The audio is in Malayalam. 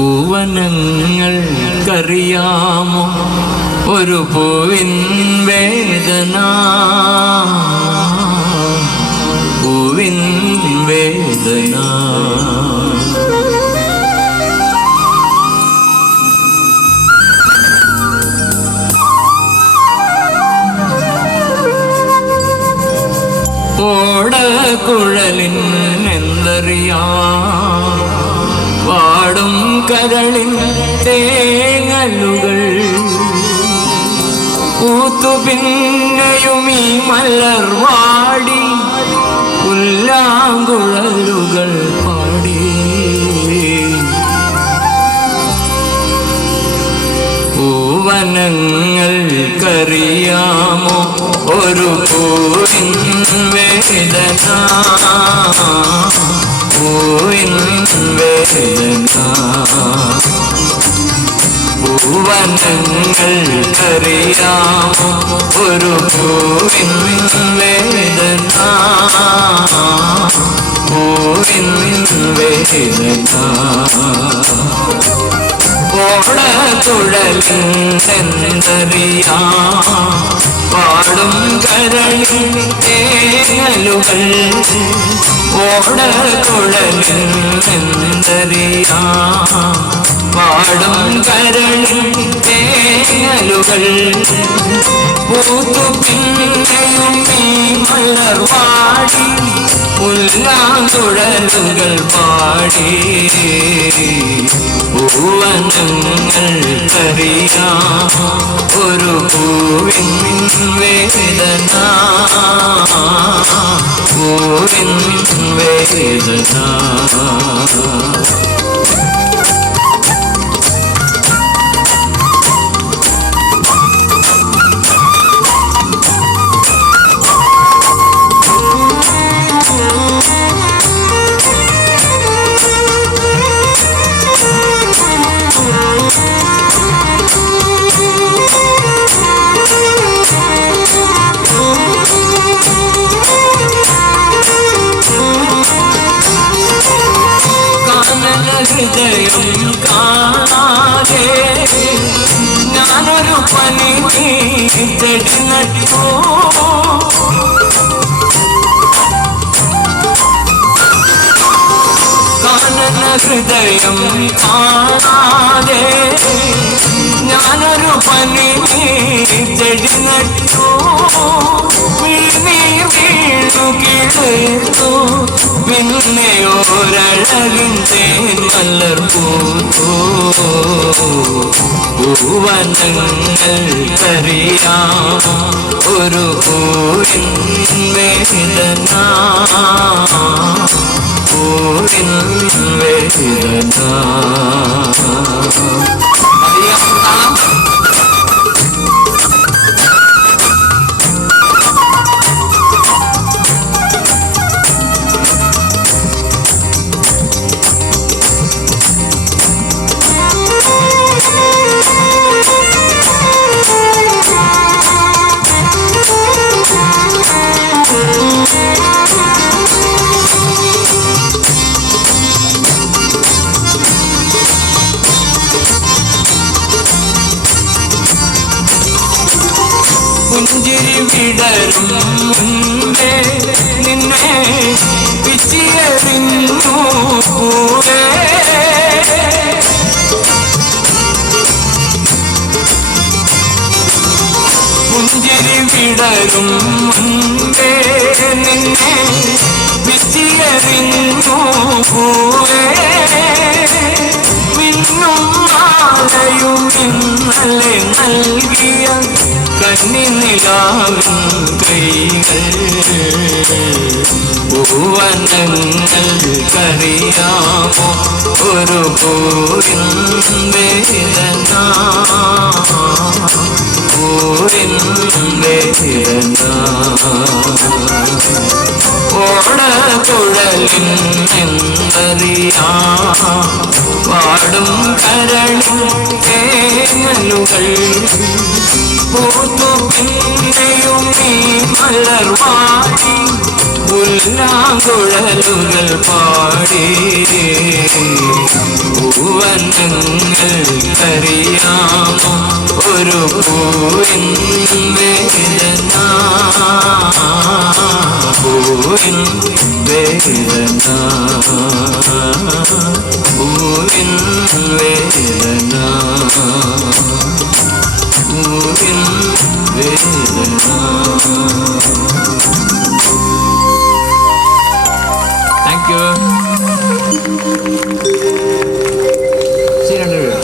പൂവനങ്ങൾക്കറിയാമോ ഒരു പൂവിൻ വേദന. പൂവിൻ വേദന. ഓടക്കുഴലിൻ എന്തറിയാ? പാടും കരളിൻ തേങ്ങലുകൾ. കൂത്തു പിന്നെയും ഈ മലർവാടി പുല്ലാങ്കുഴലുകൾ പാടി. പൂവനങ്ങൾക്കറിയാമോ ഒരു പൂവിൻ വേദന. പൂവിൻ വേദന. പൂവനങ്ങൾക്കറിയാമോ ഒരു പൂവിൻ വേദന. പൂവിൻ വേദന. ഓടത്തുഴലിന്തറിയാ പാടും കരളിൻ തേങ്ങലുകൾ. ഓടത്തുഴലിന്തറിയാ പാടും കരളിൻ തേങ്ങലുകൾ പൂത്തു പിന്നെയും ഈ മലർവാടി പുല്ലാങ്കുഴലുകൾ പാടി പൂവനങ്ങൾക്കറിയാം ഒരു പൂവിൻ വേദന പൂവിൻ വേദന നട്ടു കാനന ഹൃദയം കാണാതെ ഞാനൊരു പനി ചെടി നട്ടു വീണീർ വീണു കിടന്നു പിന്നെ പൂവനങ്ങൾക്കറിയാം ഒരു പൂരിൻ വേദന പൂരിൻ വേദന പുഞ്ചിരി വിടരും മുൻപേ നിന്നെ പിച്ചിയറിഞ്ഞു പൂവേ പുഞ്ചിരി വിടരും മുൻപേ നിന്നെ നൽകിയ കന്നി കൈകൾ. കൈകൾ പൂവനങ്ങൾക്കറിയാമോ ഒരു പോരിൻ വേദന. പൂരിൻ വേദന. ഓടക്കുഴലിൻ എന്തറിയാ? പാടും കരളും തേങ്ങലുകൾ പൂത്തു പിന്നെയും ഈ മലർവാടി പുല്ലാങ്കുഴലുകൾ പാടി. പൂവ നിങ്ങൾക്കറിയാമോ ഒരു പൂവിൻ പൂവിൻ വേദന പൂവിൻ വേദന പൂവിൽ വേദന